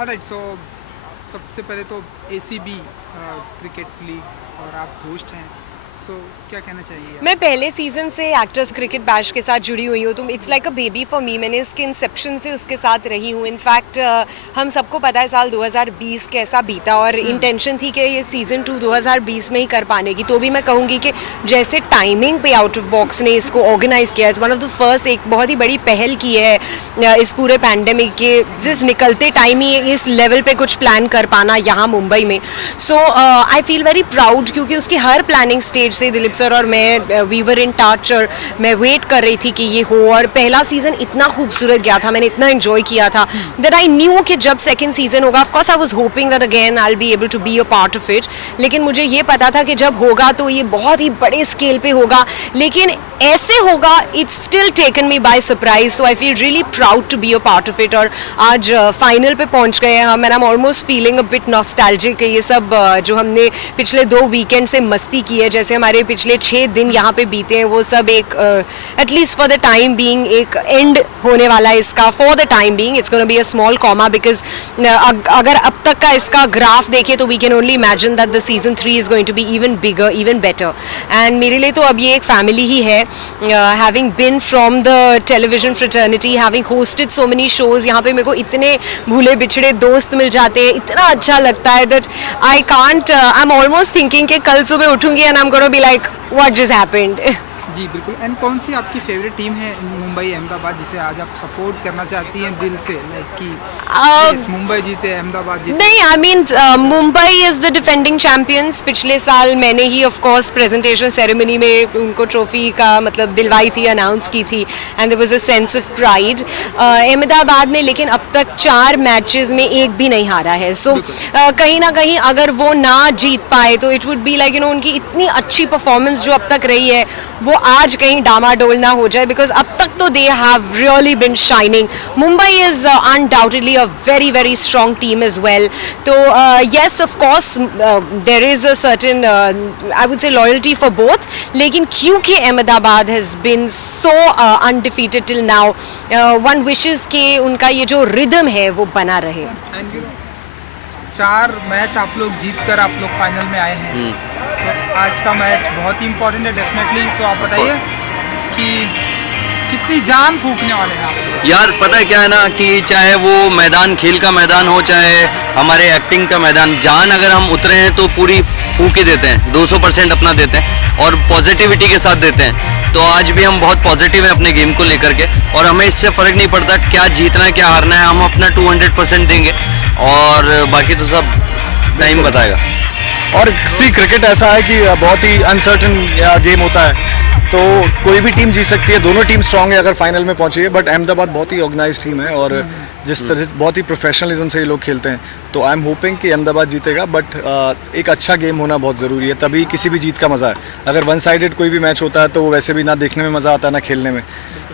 Alright, सो सबसे पहले तो एसीबी क्रिकेट लीग और आप होस्ट हैं, सो क्या कहना चाहिए? मैं पहले सीज़न से एक्टर्स क्रिकेट बैश के साथ जुड़ी हुई हूँ, तो it's like a baby for me. मैंने इसके इंसेप्शन से उसके साथ रही हूँ। इनफैक्ट हम सबको पता है साल 2020 कैसा बीता, और इंटेंशन थी कि ये सीज़न 2 2020 में ही कर पाने की। तो भी मैं कहूँगी कि जैसे टाइमिंग पे आउट ऑफ बॉक्स ने इसको ऑर्गेनाइज़ किया, it's one of the first, एक बहुत ही बड़ी पहल की है इस पूरे पैंडेमिक के जिस निकलते टाइम ही इस लेवल पे कुछ प्लान कर पाना यहाँ मुंबई में। सो आई फील वेरी प्राउड, क्योंकि उसकी हर प्लानिंग स्टेज से दिलीप सर और मैं वी वर इन टच, और मैं वेट कर रही थी कि ये हो। और पहला सीज़न इतना खूबसूरत गया था, मैंने इतना एंजॉय किया था दैट आई न्यू कि जब सेकंड सीज़न होगा, of course I was hoping that again I will be able to be a part of it, लेकिन मुझे ये पता था कि जब होगा तो ये बहुत ही बड़े स्केल पे होगा, लेकिन ऐसे होगा it's still taken me by surprise. तो I feel really proud to be a part of it, और आज फाइनल पे पहुंच गए हैं हम, and I am almost feeling a bit nostalgic. ये सब जो हमने पिछले 2 वीकेंड से मस्ती की है, जैसे हमारे पिछले 6 दिन यहाँ पे बीते हैं, वो सब एक at least for the time being एक एंड होने वाला है इसका। For the time being it's gonna be a small comma, because अगर अब तक का इसका ग्राफ देखें तो we can only imagine that the season 3 is going to be even bigger, even better. And मेरे लिए तो अब ये एक फैमिली ही है, having been from the television fraternity, having hosted so many shows. यहाँ पे मेरे को इतने भूले बिछड़े दोस्त मिल जाते हैं, इतना अच्छा लगता है that I can't, I am almost thinking कि कल सुबह उठूंगी and I am gonna be like what just happened. जी बिल्कुल। एंड कौन सी आपकी फेवरेट टीम है मुंबई अहमदाबाद, जिसे आज आप सपोर्ट करना चाहती हैं दिल से, लाइक कि yes, मुंबई जीते अहमदाबाद जीते? नहीं, I mean Mumbai is the defending champions. पिछले साल मैंने ही ऑफ कोर्स प्रेजेंटेशन सेरेमनी में उनको ट्रॉफी का मतलब दिलवाई थी, अनाउंस की थी, and there was a sense of pride. Ahmedabad ने लेकिन अब तक 4 मैचेस में एक भी नहीं हारा है। सो कहीं ना कहीं अगर वो ना जीत पाए तो इट वुड बी लाइक उनकी इतनी अच्छी परफॉर्मेंस जो अब तक रही है वो आज कहीं डामाडोल ना हो जाए, बिकॉज अब तक तो they have really been shining. Mumbai is undoubtedly a very very strong team as well. तो yes of course there is a certain I would say loyalty for both, लेकिन क्योंकि Ahmedabad has been so undefeated till now, one wishes कि उनका ये जो rhythm है वो बना रहे। 4 मैच आप लोग जीत कर आप लोग फाइनल में आए हैं। तो आज का मैच बहुत ही इम्पोर्टेंट है डेफिनेटली। तो आप बताइए कि कितनी जान फूंकने वाले हैं आप लोग? यार पता है क्या है ना, कि चाहे वो मैदान खेल का मैदान हो, चाहे हमारे एक्टिंग का मैदान, जान अगर हम उतरे हैं तो पूरी फूंक ही देते हैं, 200% अपना देते हैं और पॉजिटिविटी के साथ देते हैं। तो आज भी हम बहुत पॉजिटिव हैं अपने गेम को लेकर के, और हमें इससे फ़र्क नहीं पड़ता क्या जीतना है क्या हारना है, हम अपना 200% देंगे और बाकी तो सब टाइम बताएगा। और सी क्रिकेट ऐसा है कि बहुत ही अनसर्टन गेम होता है, तो कोई भी टीम जीत सकती है। दोनों टीम स्ट्रांग है अगर फाइनल में पहुंची है, बट अहमदाबाद बहुत ही ऑर्गेनाइज टीम है और जिस तरह बहुत ही प्रोफेशनलिज्म से ये लोग खेलते हैं, तो आई एम होपिंग कि अहमदाबाद जीतेगा। बट एक अच्छा गेम होना बहुत ज़रूरी है, तभी किसी भी जीत का मज़ा है। अगर वन साइडेड कोई भी मैच होता है तो वो वैसे भी ना देखने में मज़ा आता है ना खेलने में।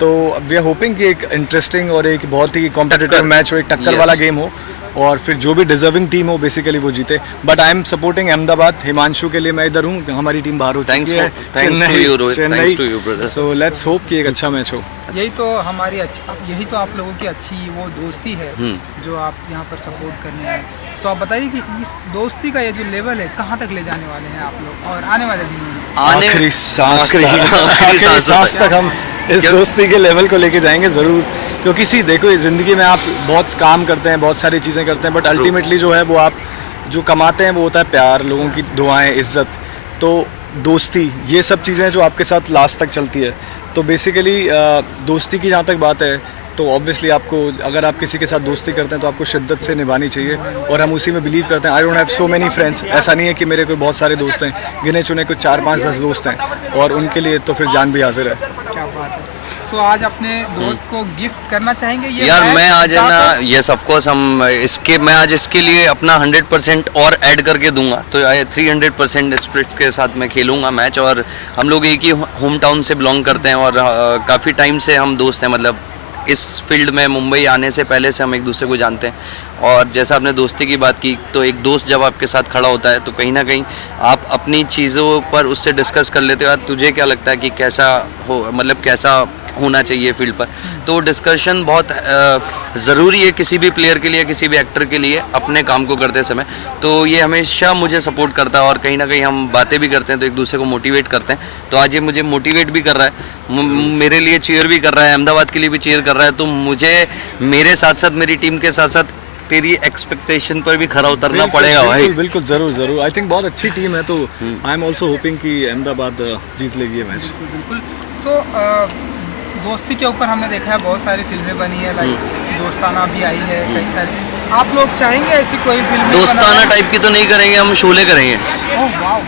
तो वी आर होपिंग कि एक इंटरेस्टिंग और एक बहुत ही कॉम्पिटिटिव मैच हो, एक टक्कर वाला गेम हो, और फिर जो भी डिजर्विंग टीम हो बेसिकली वो जीते। But I am supporting Ahmedabad. Himanshu के लिए मैं इधर हूँ, हमारी टीम बाहर हो चुकी है, चेन्नई। सो लेट्स होप कि एक अच्छा मैच हो। यही तो हमारी यही तो आप लोगों की अच्छी वो दोस्ती है जो आप यहाँ पर सपोर्ट करने आए। सो आप बताइए कि इस दोस्ती का ये जो लेवल है कहाँ तक ले जाने वाले हैं आप लोग, और आने वाले दिनों में? आखिरी सांस तक हम इस दोस्ती के लेवल को लेके जाएंगे ज़रूर, क्योंकि सी देखो ज़िंदगी में आप बहुत काम करते हैं, बहुत सारी चीज़ें करते हैं, बट अल्टीमेटली जो है वो आप जो कमाते हैं वो होता है प्यार, लोगों की दुआएं, इज्जत। तो दोस्ती, ये सब चीज़ें जो आपके साथ लास्ट तक चलती है। तो बेसिकली दोस्ती की जहाँ तक बात है, तो ऑब्वियसली आपको अगर आप किसी के साथ दोस्ती करते हैं तो आपको शिद्दत से निभानी चाहिए, और हम उसी में बिलीव करते हैं। I don't have so many friends, ऐसा नहीं है कि मेरे कोई बहुत सारे दोस्त हैं, गिने चुने कुछ 4, 5, 10 दोस्त हैं, और उनके लिए तो फिर जान भी हाजिर है। क्या बात है। सो आज अपने दोस्त को गिफ्ट करना चाहेंगे ये यार? मैं आज है ना, यस ऑफ कोर्स, मैं आज इसके लिए अपना 100% और ऐड करके दूंगा, तो 300% स्पिरिट्स के साथ मैं खेलूंगा मैच। और हम लोग एक ही होम टाउन से बिलोंग करते हैं और काफ़ी टाइम से हम दोस्त हैं, मतलब इस फील्ड में मुंबई आने से पहले से हम एक दूसरे को जानते हैं, और जैसा आपने दोस्ती की बात की, तो एक दोस्त जब आपके साथ खड़ा होता है तो कहीं ना कहीं आप अपनी चीज़ों पर उससे डिस्कस कर लेते हो, यार तुझे क्या लगता है कि कैसा हो, मतलब कैसा होना चाहिए फील्ड पर। तो डिस्कशन बहुत ज़रूरी है किसी भी प्लेयर के लिए, किसी भी एक्टर के लिए अपने काम को करते समय। तो ये हमेशा मुझे सपोर्ट करता है और कहीं ना कहीं हम बातें भी करते हैं तो एक दूसरे को मोटिवेट करते हैं। तो आज ये मुझे मोटिवेट भी कर रहा है, मेरे लिए चीयर भी कर रहा है, अहमदाबाद के लिए भी चीयर कर रहा है। तो मुझे मेरे साथ साथ मेरी टीम के साथ साथ तेरी एक्सपेक्टेशन पर भी खरा उतरना पड़ेगा भाई। बिल्कुल बिल्कुल, जरूर जरूर। आई थिंक बहुत अच्छी टीम है, तो आई एम ऑल्सो होपिंग कि अहमदाबाद जीत लेगी ये मैच। बिल्कुल। सो दोस्ती के ऊपर हमने देखा है बहुत सारी फिल्में बनी है, लाइक दोस्ताना भी आई है, कई सारी। आप लोग चाहेंगे ऐसी कोई फिल्म? दोस्ताना टाइप की तो नहीं करेंगे, हम शोले करेंगे। ओह वाओ,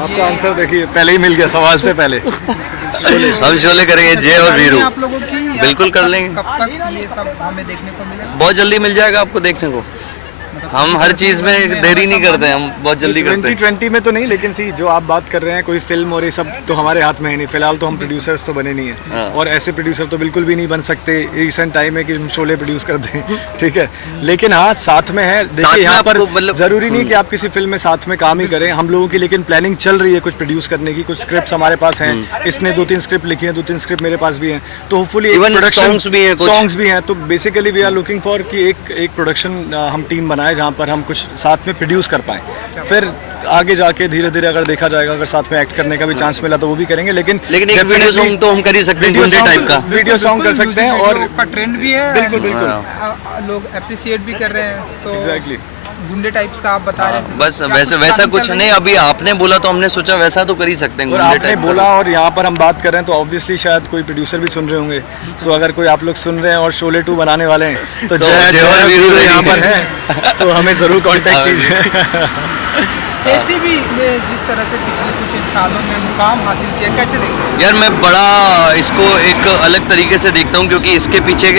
आपका आंसर देखिए पहले ही मिल गया सवाल से पहले। हम शोले करेंगे, जय और वीरू। आप लोगों की या बिल्कुल कर लेंगे। कब तक ये सब हमें देखने को मिलेगा? बहुत जल्दी मिल जाएगा आपको देखने को। हम हर चीज में देरी नहीं करते हैं, हम बहुत जल्दी करते हैं। 2020 में तो नहीं, लेकिन सी जो आप बात कर रहे हैं कोई फिल्म और ये सब तो हमारे हाथ में है नहीं। फिलहाल तो हम प्रोड्यूसर्स तो बने नहीं है, और ऐसे प्रोड्यूसर तो बिल्कुल भी नहीं बन सकते। रिसेंट टाइम है कि हम शोले प्रोड्यूस कर दें, ठीक है। लेकिन हाँ, साथ में है। देखिए यहाँ पर मतलब जरूरी नहीं कि आप किसी फिल्म में साथ में काम ही करें। हम लोगों की लेकिन प्लानिंग चल रही है कुछ प्रोड्यूस करने की। कुछ स्क्रिप्ट हमारे पास हैं, इसने 2-3 स्क्रिप्ट लिखी है, 2-3 स्क्रिप्ट मेरे पास भी हैं। तो होपफुली सॉन्ग्स भी हैं। तो basically we are looking for कि एक प्रोडक्शन हम टीम बनाए जहाँ पर हम कुछ साथ में प्रोड्यूस कर पाएं। फिर आगे जाके धीरे धीरे अगर देखा जाएगा, अगर साथ में एक्ट करने का भी चांस मिला तो वो भी करेंगे। लेकिन एक वीडियो सॉन्ग तो हम कर ही सकते हैं, गुंडे टाइप का वीडियो सॉन्ग कर सकते हैं। और का ट्रेंड भी है, बिल्कुल बिल्कुल, लोग अप्रिशिएट भी कर रहे हैं। तो एग्जैक्टली गुंडे टाइप्स का आप बता रहे हैं। बस वैसा कुछ नहीं, अभी आपने बोला तो हमने सोचा वैसा तो कर ही सकते हैं। और आपने बोला और यहाँ पर हम बात कर रहे हैं तो ऑब्वियसली शायद कोई प्रोड्यूसर भी सुन रहे होंगे। सो अगर कोई आप लोग सुन रहे हैं और शोले 2 बनाने वाले हैं तो जय और वीरू यहाँ पर है, तो हमें जरूर कांटेक्ट कीजिए। ऐसे भी जिस तरह से पिछले कुछ सालों में मुकाम हासिल किया, कैसे देखते हैं? यार मैं बड़ा इसको एक अलग तरीके से देखता हूँ, क्योंकि इसके पीछे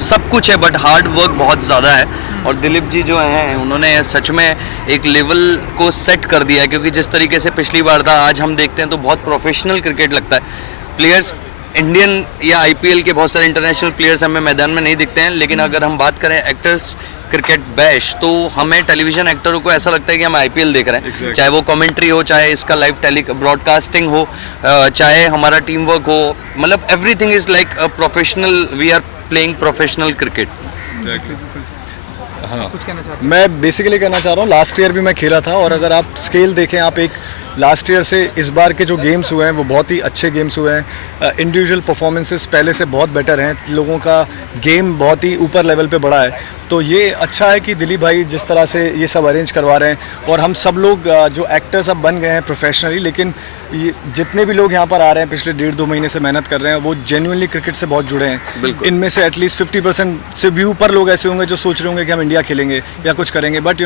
सब कुछ है बट हार्ड वर्क बहुत ज़्यादा है। और दिलीप जी जो हैं उन्होंने सच में एक लेवल को सेट कर दिया है, क्योंकि जिस तरीके से पिछली बार था आज हम देखते हैं तो बहुत प्रोफेशनल क्रिकेट लगता है। प्लेयर्स इंडियन या आईपीएल के बहुत सारे इंटरनेशनल प्लेयर्स हमें मैदान में नहीं दिखते हैं, लेकिन अगर हम बात करें एक्टर्स क्रिकेट बैश, तो हमें टेलीविजन एक्टरों को ऐसा लगता है कि हम आईपीएल देख रहे हैं। Exactly. चाहे वो कमेंट्री हो, चाहे इसका लाइव टेली ब्रॉडकास्टिंग हो, चाहे हमारा टीम वर्क हो, मतलब everything is like a professional, we are playing professional cricket. हाँ, कुछ कहना चाहते हैं? मैं बेसिकली कहना चाह रहा हूँ, लास्ट ईयर भी मैं खेला था, और अगर आप स्केल देखें, आप एक लास्ट ईयर से इस बार के जो गेम्स हुए हैं वो बहुत ही अच्छे गेम्स हुए हैं। इंडिविजुअल परफॉर्मेंसेस पहले से बहुत बेटर हैं, लोगों का गेम बहुत ही ऊपर लेवल पे बढ़ा है। तो ये अच्छा है कि दिलीप भाई जिस तरह से ये सब अरेंज करवा रहे हैं, और हम सब लोग जो एक्टर्स अब बन गए हैं प्रोफेशनली, लेकिन ये जितने भी लोग यहाँ पर आ रहे हैं पिछले 1.5-2 महीने से मेहनत कर रहे हैं, वो जेन्युइनली क्रिकेट से बहुत जुड़े हैं। इनमें से एटलीस्ट 50% से भी ऊपर लोग ऐसे होंगे जो सोच रहे होंगे कि हम इंडिया खेलेंगे या कुछ करेंगे। बट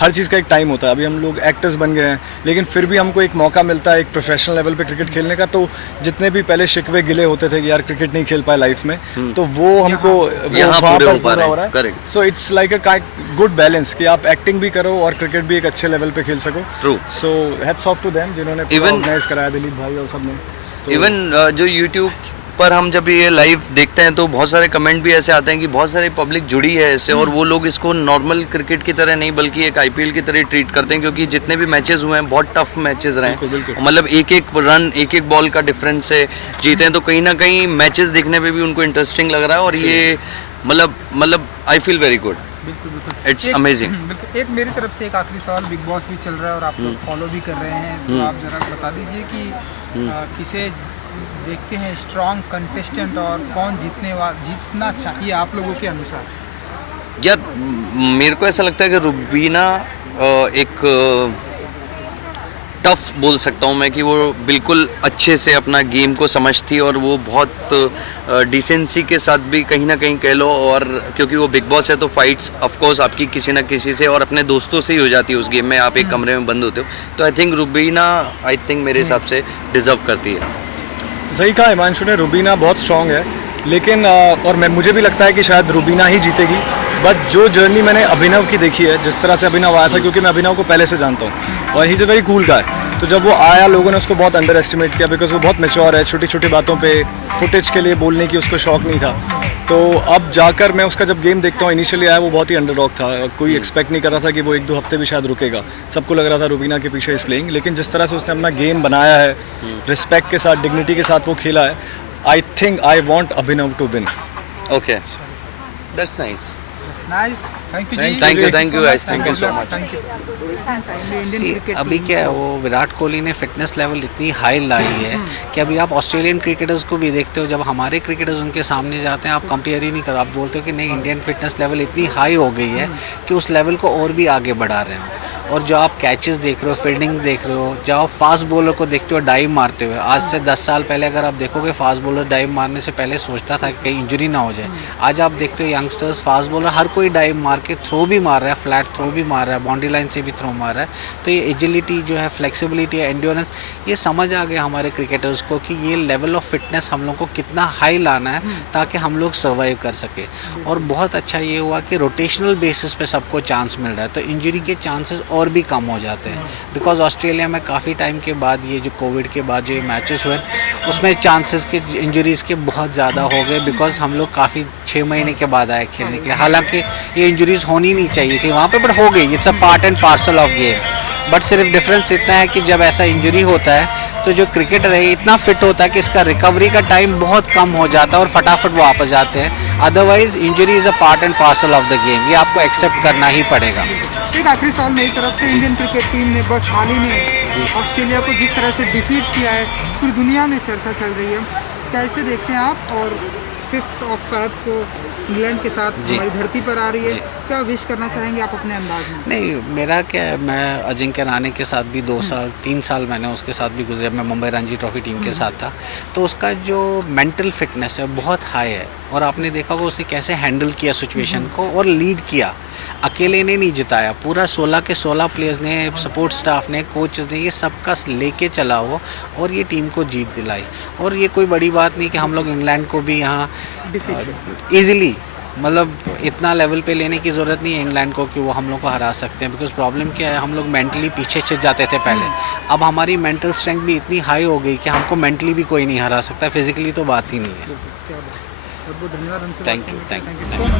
हर चीज़ का एक टाइम होता है। अभी हम लोग एक्टर्स बन गए हैं, लेकिन फिर भी हमको एक मौका मिलता है एक प्रोफेशनल लेवल पे क्रिकेट खेलने का। तो जितने भी पहले शिकवे गिले होते थे कि यार क्रिकेट नहीं खेल पाए लाइफ में, तो वो हमको यहाँ वहाँ पूरे पर हो पा पूरा रहे हो हैं। रहा है। So it's like a good balance कि आप एक्टिंग भी करो और क्रिकेट भी एक अच्छे लेवल पे खेल सको। True. So hats off to them जिन्होंने ऑर्गेनाइज कराया, दिलीप भाई और सब ने। इवन जो यूट्यूब पर हम जब ये लाइव देखते हैं तो बहुत सारे कमेंट भी ऐसे आते हैं कि बहुत सारी पब्लिक जुड़ी है इससे, और वो लोग इसको नॉर्मल क्रिकेट की तरह नहीं बल्कि एक आईपीएल की तरह ट्रीट करते हैं, क्योंकि जितने भी मैचेस हुए हैं बहुत टफ मैचेस रहे हैं। मतलब एक एक रन, एक एक बॉल का डिफरेंस से जीते हैं, तो कहीं ना कहीं मैचेस देखने पे भी उनको इंटरेस्टिंग लग रहा है। और ये मतलब I feel very good, it's amazing. एक मेरी तरफ से एक आखिरी सवाल, बिग बॉस भी चल रहा है और आप लोग फॉलो भी कर रहे हैं, तो आप जरा बता दीजिए कि किसे देखते हैं स्ट्रॉन्ग कंटेस्टेंट, और कौन जीतना चाहिए आप लोगों के अनुसार? यार मेरे को ऐसा लगता है कि रुबीना एक टफ बोल सकता हूँ मैं कि वो बिल्कुल अच्छे से अपना गेम को समझती, और वो बहुत डिसेंसी के साथ भी कहीं ना कहीं कह लो, और क्योंकि वो बिग बॉस है तो फाइट्स ऑफ कोर्स आपकी किसी ना किसी से और अपने दोस्तों से ही हो जाती है उस गेम में, आप एक कमरे में बंद होते हो। तो आई थिंक रुबीना मेरे हिसाब से डिजर्व करती है। सही कहा हिमांशु ने, रुबीना बहुत स्ट्रांग है, लेकिन और मुझे भी लगता है कि शायद रुबीना ही जीतेगी। बट जो जर्नी मैंने अभिनव की देखी है, जिस तरह से अभिनव आया था, क्योंकि मैं अभिनव को पहले से जानता हूँ और he is a very cool guy, तो जब वो आया लोगों ने उसको बहुत अंडर एस्टिमेट किया, बिकॉज वो बहुत मैच्योर है, छोटी छोटी बातों पे फुटेज के लिए बोलने की उसको शौक नहीं था। तो अब जाकर मैं उसका जब गेम देखता हूँ, इनिशियली आया वो बहुत ही अंडरडॉग था, कोई एक्सपेक्ट नहीं कर रहा था कि वो 1-2 हफ्ते भी शायद रुकेगा। सबको लग रहा था रुबीना के पीछे इज प्लेइंग, लेकिन जिस तरह से उसने अपना गेम बनाया है, रिस्पेक्ट के साथ, डिग्निटी के साथ वो खेला है, I think I want Abhinav to win. Okay, that's nice. Nice, thank you ji. Thank you guys, thank you so much. Thank you. See, अभी क्या है, वो विराट कोहली ने फिटनेस लेवल इतनी हाई लाई है कि अभी आप ऑस्ट्रेलियन क्रिकेटर्स को भी देखते हो, जब हमारे क्रिकेटर्स उनके सामने जाते हैं आप कंपेयर ही नहीं करो, आप बोलते हो कि नहीं इंडियन फिटनेस लेवल इतनी हाई हो गई है कि उस लेवल को और भी आगे बढ़ा रहे हैं। और जो आप कैचेस देख रहे हो, फील्डिंग देख रहे हो, जब आप फास्ट बॉलर को देखते हो डाइव मारते हुए, आज से 10 साल पहले अगर आप देखोगे फास्ट बॉलर डाइव मारने से पहले सोचता था कि कहीं इंजरी ना हो जाए। आज आप देखते हो यंगस्टर्स, फास्ट बॉलर, हर कोई डाइव मार के थ्रो भी मार रहा है, फ्लैट थ्रो भी मार रहा है, बाउंड्री लाइन से भी थ्रो मार रहा है। तो ये एजिलिटी जो है, फ्लेक्सिबिलिटी, एंड्योरेंस, ये समझ आ गया हमारे क्रिकेटर्स को कि ये लेवल ऑफ फिटनेस हम लोग को कितना हाई लाना है ताकि हम लोग सर्वाइव कर सके। और बहुत अच्छा ये हुआ कि रोटेशनल बेसिस पे सबको चांस मिल रहा है, तो इंजरी के चांसेस और भी कम हो जाते हैं। बिकॉज ऑस्ट्रेलिया में काफ़ी टाइम के बाद, ये जो कोविड के बाद जो ये मैचेस हुए, उसमें चांसेस के इंजरीज़ के बहुत ज़्यादा हो गए, बिकॉज हम लोग काफ़ी 6 महीने के बाद आए खेलने के लिए। हालांकि ये इंजरीज़ होनी नहीं चाहिए थी वहाँ पे, बट हो गई। It's a part and parcel of game. But सिर्फ डिफरेंस इतना है कि जब ऐसा इंजरी होता है तो जो क्रिकेटर है इतना फिट होता है कि इसका रिकवरी का टाइम बहुत कम हो जाता है और फटाफट वो वापस जाते हैं। Otherwise injury is a part and parcel of the game, ये आपको एक्सेप्ट करना ही पड़ेगा। एक आखिरी सवाल मेरी तरफ से, इंडियन क्रिकेट टीम ने बस हाल ही में ऑस्ट्रेलिया को जिस तरह से डिफीट किया है, पूरी दुनिया में चर्चा चल रही है, कैसे देखते हैं आप? और 5 Feb को इंग्लैंड के साथ हमारी धरती पर आ रही है, क्या विश करना चाहेंगे आप अपने अंदाज में? नहीं, मेरा क्या है, मैं अजिंक्य रहाणे के साथ भी 2-3 साल मैंने उसके साथ भी गुजरे, मैं मुंबई रणजी ट्रॉफी टीम के साथ था। तो उसका जो मेंटल फिटनेस है बहुत हाई है, और आपने देखा होगा उसने कैसे हैंडल किया सिचुएशन को और लीड किया। अकेले ने नहीं जिताया, पूरा 16 के 16 प्लेयर्स ने, सपोर्ट स्टाफ ने, कोचेस ने, ये सबका लेके चला वो और ये टीम को जीत दिलाई। और ये कोई बड़ी बात नहीं कि हम लोग इंग्लैंड को भी यहाँ ईजिली, मतलब इतना लेवल पे लेने की ज़रूरत नहीं है इंग्लैंड को कि वो हम लोग को हरा सकते हैं। बिकॉज प्रॉब्लम क्या है, हम लोग मेंटली पीछे छिप जाते थे पहले, अब हमारी मेंटल स्ट्रेंथ भी इतनी हाई हो गई कि हमको मेंटली भी कोई नहीं हरा सकता, फिजिकली तो बात ही नहीं है। बहुत बहुत धन्यवाद। Thank you, thank you. So much.